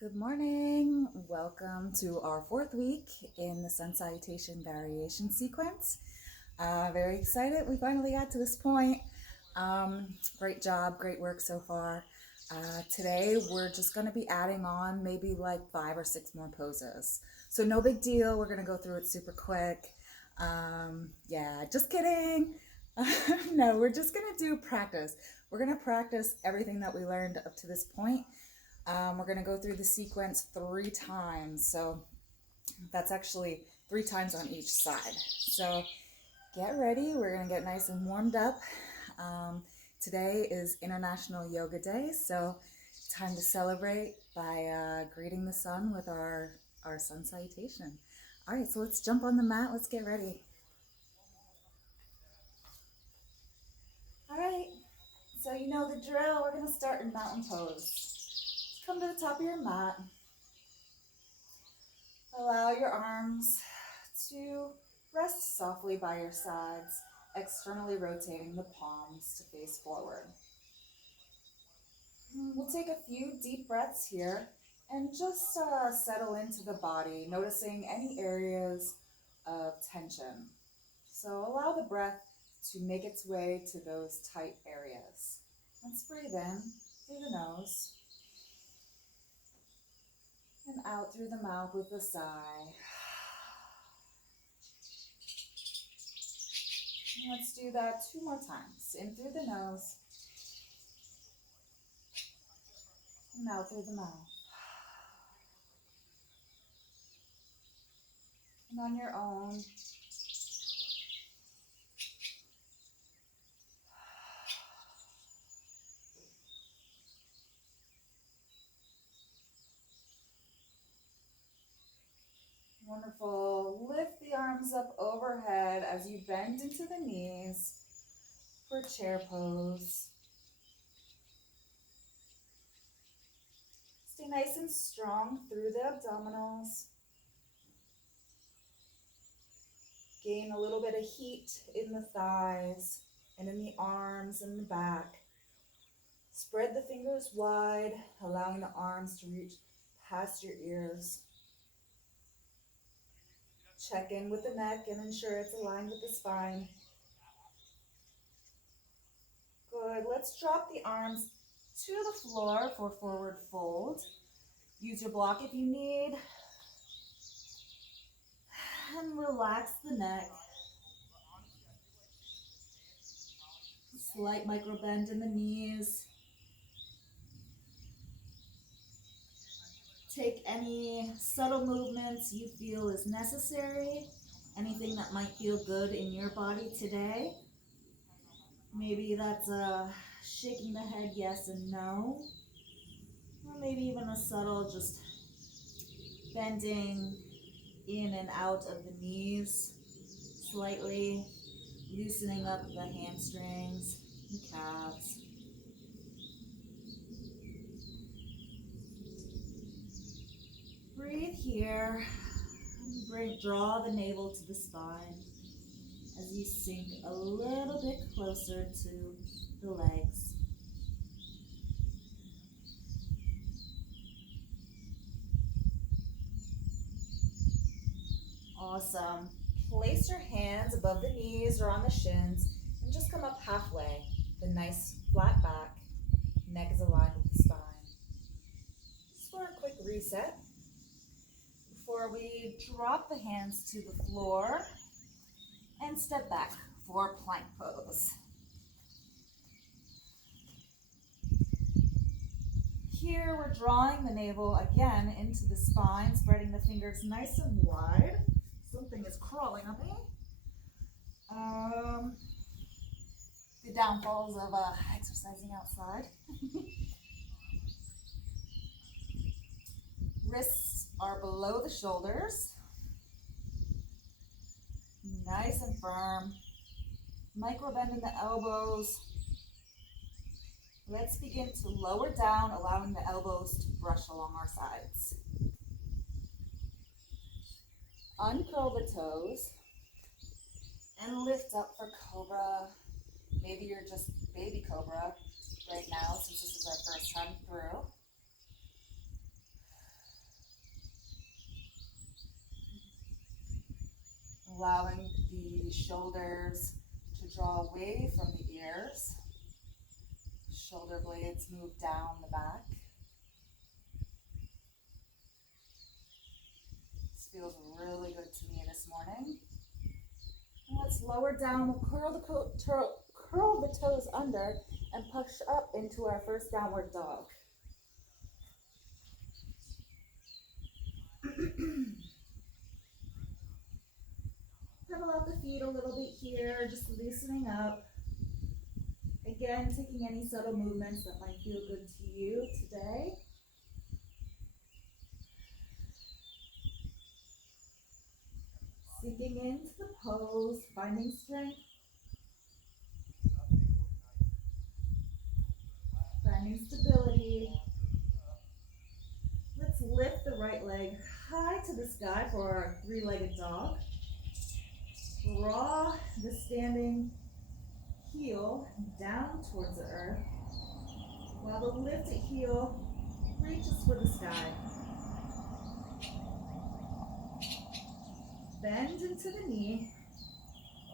Good morning. Welcome to our fourth week in the Sun Salutation variation sequence. Very excited. We finally got to this point. Great job, great work so far. Today we're just going to be adding on maybe like 5 or 6 more poses. So no big deal. We're going to go through it super quick. Yeah, just kidding. No, we're just going to do practice. We're going to practice everything that we learned up to this point. We're going to go through the sequence 3 times. So that's actually 3 times on each side. So get ready. We're going to get nice and warmed up. Today is International Yoga Day. So time to celebrate by greeting the sun with our sun salutation. All right, so let's jump on the mat. Let's get ready. All right, so you know the drill. We're going to start in mountain pose. Come to the top of your mat. Allow your arms to rest softly by your sides, externally rotating the palms to face forward. We'll take a few deep breaths here and just settle into the body, noticing any areas of tension. So allow the breath to make its way to those tight areas. Let's breathe in through the nose and out through the mouth with a sigh. And let's do that 2 more times. In through the nose and out through the mouth. And on your own, wonderful. Lift the arms up overhead as you bend into the knees for chair pose. Stay nice and strong through the abdominals. Gain a little bit of heat in the thighs and in the arms and the back. Spread the fingers wide, allowing the arms to reach past your ears. Check in with the neck and ensure it's aligned with the spine. Good. Let's drop the arms to the floor for forward fold. Use your block if you need. And relax the neck. Slight micro bend in the knees. Take any subtle movements you feel is necessary. Anything that might feel good in your body today. Maybe that's shaking the head yes and no. Or maybe even a subtle just bending in and out of the knees, slightly loosening up the hamstrings and calves. Breathe here and draw the navel to the spine as you sink a little bit closer to the legs. Awesome. Place your hands above the knees or on the shins and just come up halfway. The nice flat back, neck is aligned with the spine. Just for a quick reset, before we drop the hands to the floor and step back for plank pose. Here we're drawing the navel again into the spine, spreading the fingers nice and wide. Something is crawling on me. The downfalls of exercising outside. Wrists are below the shoulders. Nice and firm. Micro bend in the elbows. Let's begin to lower down, allowing the elbows to brush along our sides. Uncurl the toes and lift up for cobra. Maybe you're just baby cobra right now since this is our first time through. allowing the shoulders to draw away from the ears. Shoulder blades move down the back. This feels really good to me this morning. And let's lower down. We'll curl the toes under and push up into our first downward dog. Pedal out the feet a little bit here, just loosening up. Again, taking any subtle movements that might feel good to you today. Sinking into the pose, finding strength. Finding stability. Let's lift the right leg high to the sky for our three-legged dog. Draw the standing heel down towards the earth, while the lifted heel reaches for the sky. Bend into the knee,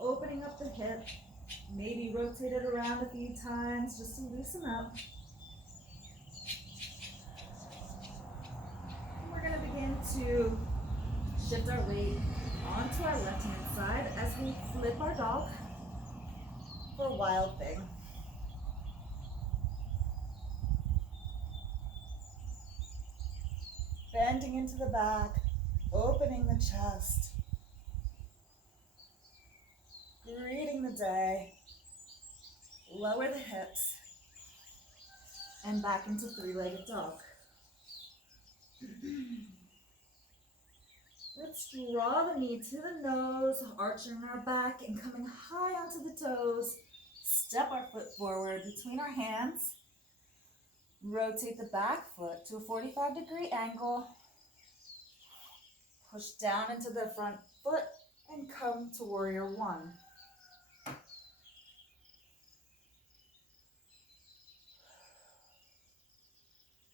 opening up the hip, maybe rotate it around a few times just to loosen up. And we're going to begin to shift our weight onto our left-hand side as we flip our dog for wild thing. Bending into the back, opening the chest, greeting the day, lower the hips, and back into three-legged dog. Let's draw the knee to the nose, arching our back and coming high onto the toes. Step our foot forward between our hands. Rotate the back foot to a 45-degree angle. Push down into the front foot and come to warrior one.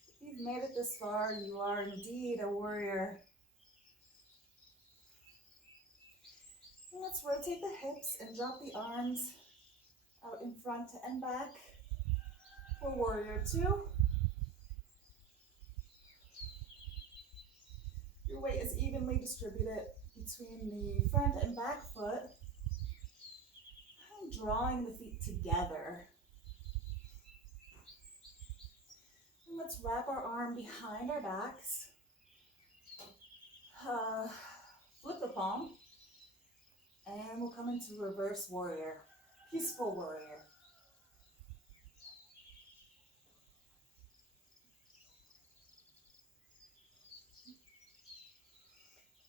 If you've made it this far, you are indeed a warrior. And let's rotate the hips and drop the arms out in front and back for warrior two. Your weight is evenly distributed between the front and back foot. And drawing the feet together. And let's wrap our arm behind our backs. Flip the palm. And we'll come into reverse warrior, peaceful warrior.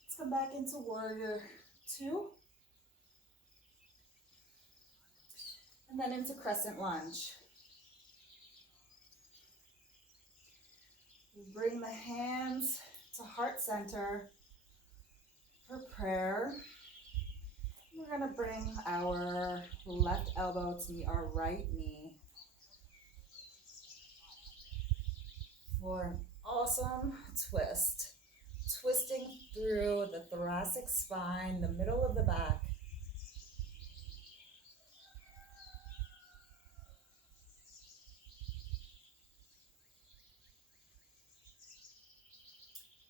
Let's come back into warrior two. And then into crescent lunge. Bring the hands to heart center for prayer. We're going to bring our left elbow to meet our right knee for an awesome twist. Twisting through the thoracic spine, the middle of the back.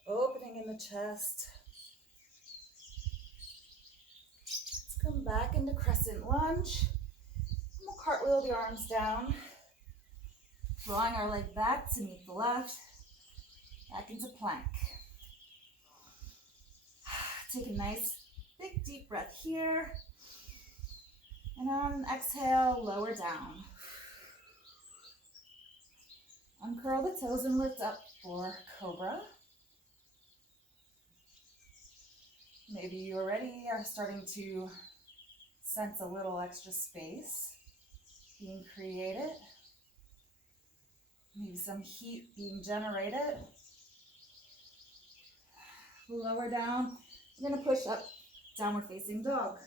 Opening in the chest. Come back into crescent lunge. And we'll cartwheel the arms down, drawing our leg back to meet the left, back into plank. Take a nice big deep breath here, and on an exhale, lower down. Uncurl the toes and lift up for cobra. Maybe you already are starting to sense a little extra space being created. Maybe some heat being generated. Lower down. We're going to push up, downward facing dog.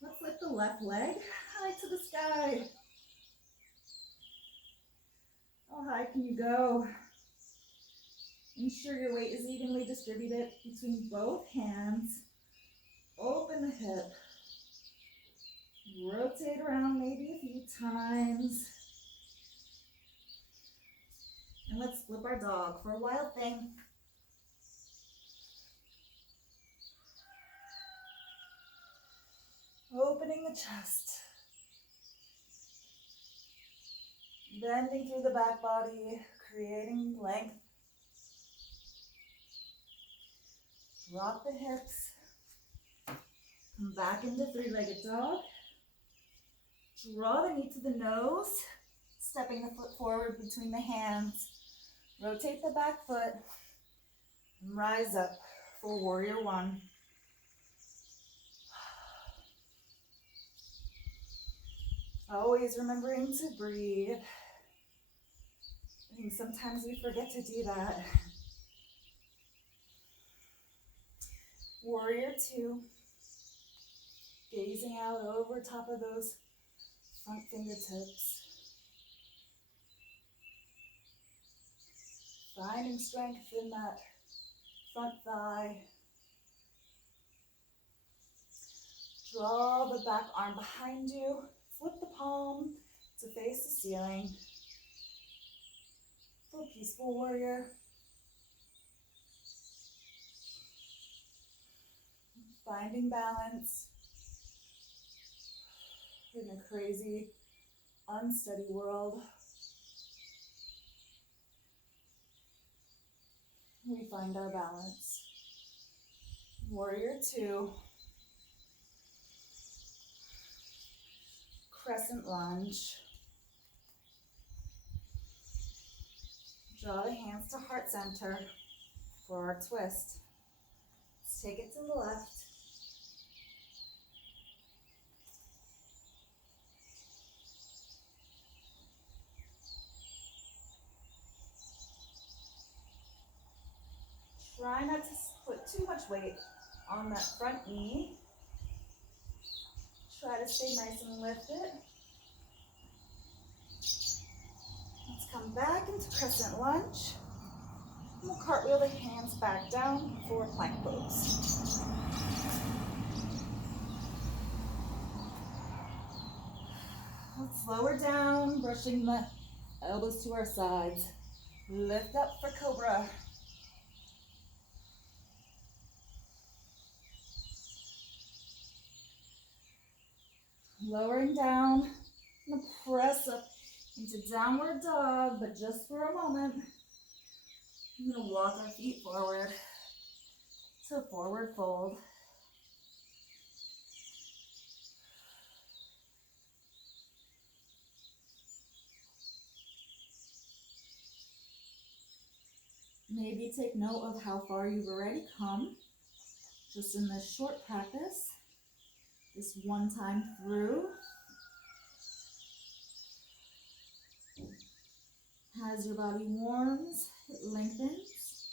Let's lift the left leg high to the sky. How high can you go? Ensure your weight is evenly distributed between both hands. Open the hip. Rotate around maybe a few times. And let's flip our dog for a wild thing. Opening the chest. Bending through the back body, creating length. Drop the hips. Come back into three-legged dog. Draw the knee to the nose. Stepping the foot forward between the hands. Rotate the back foot. And rise up for warrior one. Always remembering to breathe. I think sometimes we forget to do that. Warrior two. Gazing out over top of those front fingertips. Finding strength in that front thigh. Draw the back arm behind you. Flip the palm to face the ceiling. For peaceful warrior. Finding balance in a crazy, unsteady world. We find our balance. Warrior two. Crescent lunge. Draw the hands to heart center for our twist. Let's take it to the left. Try not to put too much weight on that front knee. Try to stay nice and lifted. Let's come back into crescent lunge. And we'll cartwheel the hands back down for plank pose. Let's lower down, brushing the elbows to our sides. Lift up for cobra. Lowering down, I'm going to press up into downward dog, but just for a moment. I'm going to walk our feet forward to forward fold. Maybe take note of how far you've already come just in this short practice. This one time through. As your body warms, it lengthens.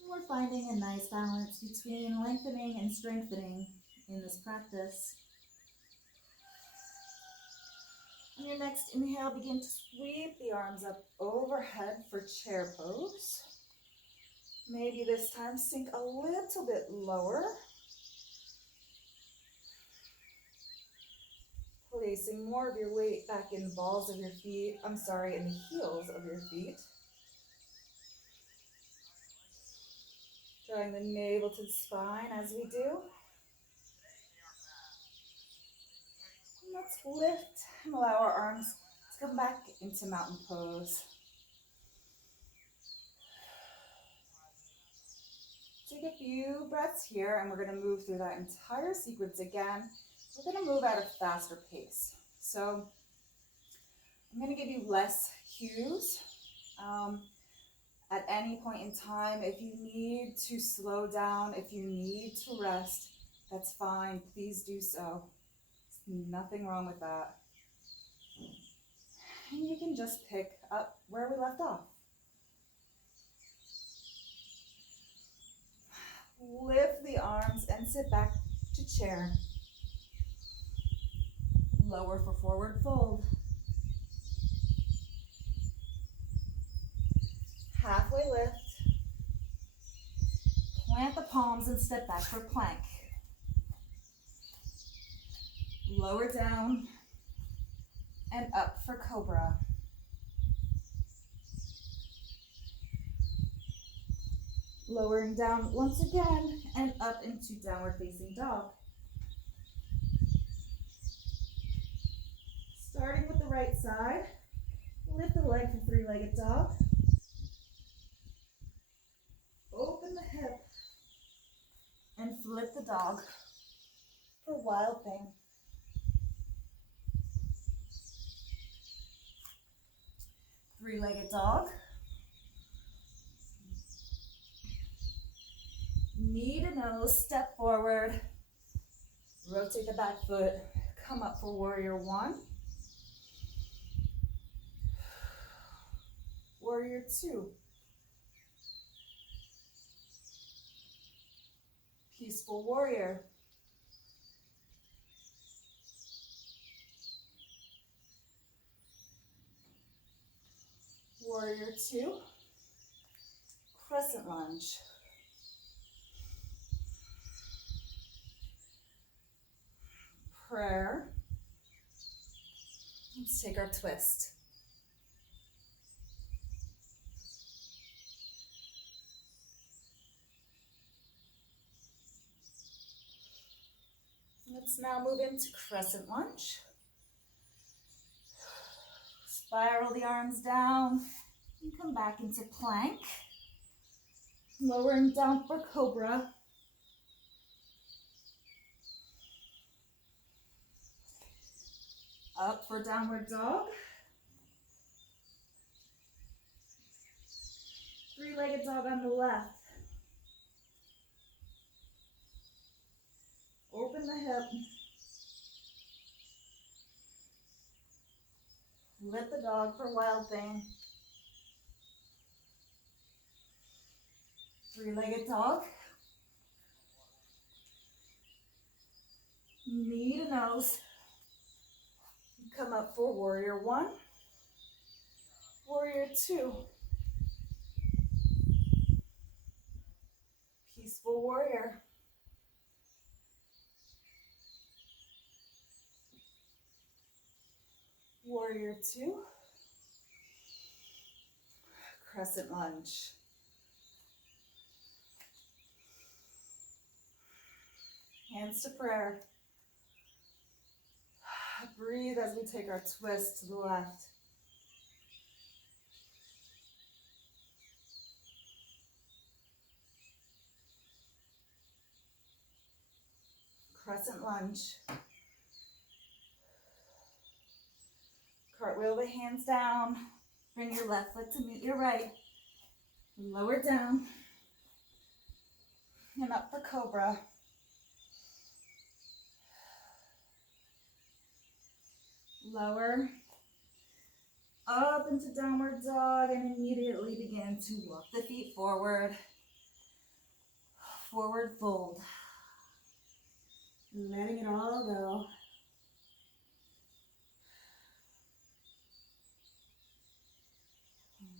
And we're finding a nice balance between lengthening and strengthening in this practice. On your next inhale, begin to sweep the arms up overhead for chair pose. Maybe this time sink a little bit lower. Placing more of your weight back in the balls of your feet, in the heels of your feet. Drawing the navel to the spine as we do. And let's lift and allow our arms to come back into mountain pose. Take a few breaths here, and we're going to move through that entire sequence again. We're going to move at a faster pace. So I'm going to give you less cues at any point in time. If you need to slow down, if you need to rest, that's fine. Please do so. There's nothing wrong with that. And you can just pick up where we left off. Lift the arms and sit back to chair. Lower for forward fold. halfway lift. Plant the palms and step back for plank. Lower down and up for cobra. Lowering down once again and up into downward facing dog. Starting with the right side, lift the leg for three-legged dog. Open the hip and flip the dog for wild thing. Three-legged dog. Knee to nose, step forward. Rotate the back foot. Come up for warrior one. Warrior two. Peaceful warrior. Warrior two. Crescent lunge. Prayer. Let's take our twist. Let's now move into crescent lunge. Spiral the arms down and come back into plank. Lowering down for cobra. Up for downward dog. Three-legged dog on the left. Open the hip. Lift the dog for wild thing. Three-legged dog. Knee to nose. Come up for warrior one. Warrior two. Peaceful warrior. Warrior two. Crescent lunge. Hands to prayer. Breathe as we take our twist to the left. Crescent lunge. Cartwheel the hands down. Bring your left foot to meet your right. Lower down. And up for cobra. Lower. Up into downward dog and immediately begin to walk the feet forward. Forward fold. Letting it all go.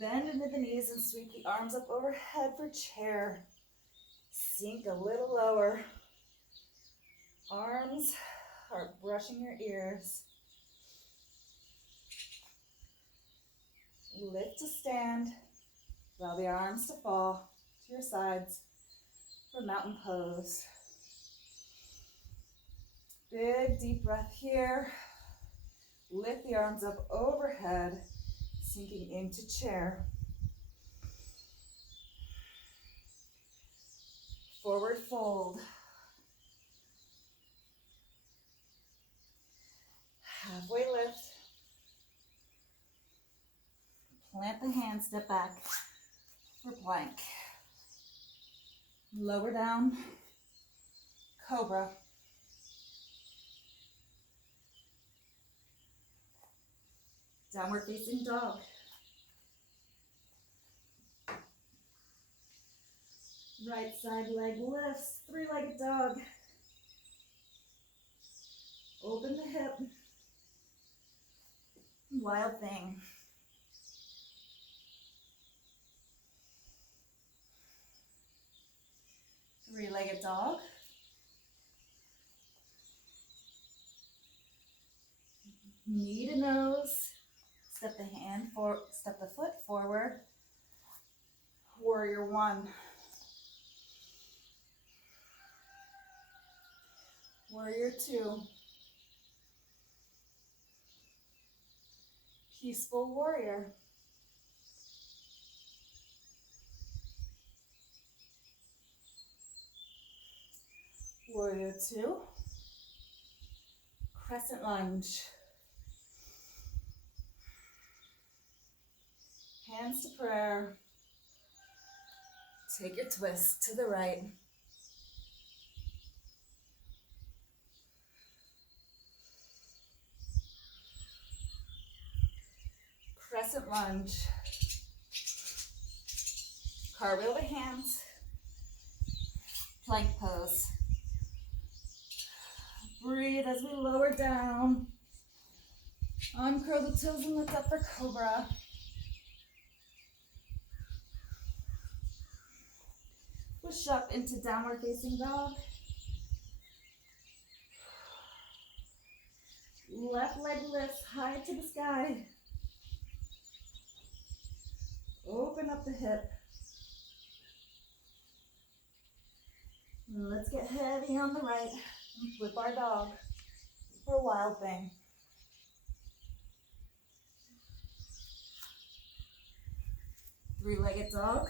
Bend into the knees and sweep the arms up overhead for chair. Sink a little lower. Arms are brushing your ears. Lift to stand. Allow the arms to fall to your sides for mountain pose. Big deep breath here. Lift the arms up overhead, sinking into chair. Forward fold. Halfway lift. Plant the hands, step back for plank. Lower down, cobra. Downward facing dog. Right side leg lifts, three-legged dog. Open the hip. Wild thing. Three-legged dog. Knee to nose. Step the foot forward. Warrior one. Warrior two. Peaceful warrior. Warrior two. Crescent lunge. Hands to prayer. Take your twist to the right. Crescent lunge. Cartwheel the hands. Plank pose. Breathe as we lower down. Uncurl the toes and lift up for cobra. Push up into downward facing dog. Left leg lifts high to the sky. Open up the hip. Let's get heavy on the right. Flip our dog for wild thing. Three-legged dog.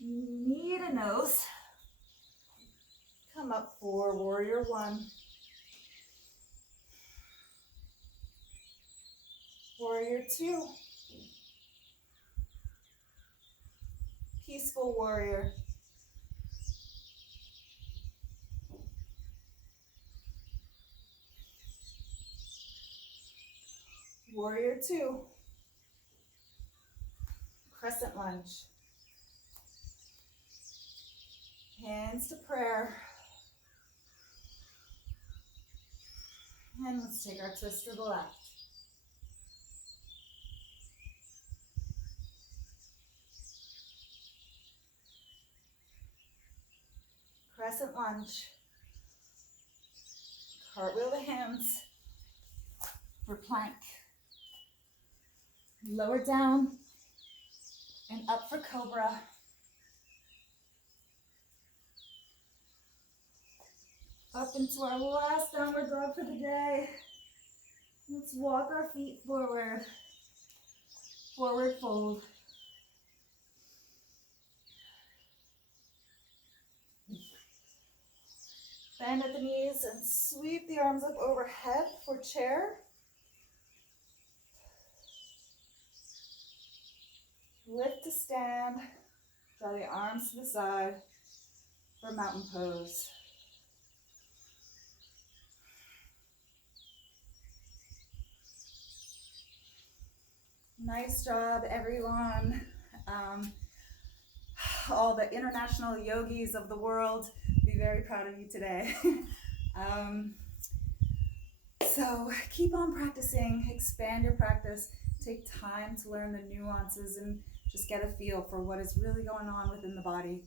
Knee to nose. Come up for warrior one. Warrior two. Peaceful warrior. Warrior two. Crescent lunge. Hands to prayer. And let's take our twist to the left. Crescent lunge. Cartwheel the hands for plank. Lower down and up for cobra. Up into our last downward dog for the day. Let's walk our feet forward. Forward fold. Bend at the knees and sweep the arms up overhead for chair. Lift to stand. Draw the arms to the side for mountain pose. Nice job, everyone. All the international yogis of the world, be very proud of you today. So keep on practicing, expand your practice, take time to learn the nuances and just get a feel for what is really going on within the body.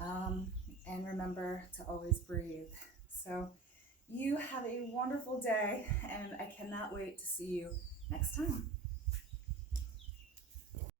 And remember to always breathe. So you have a wonderful day, and I cannot wait to see you next time.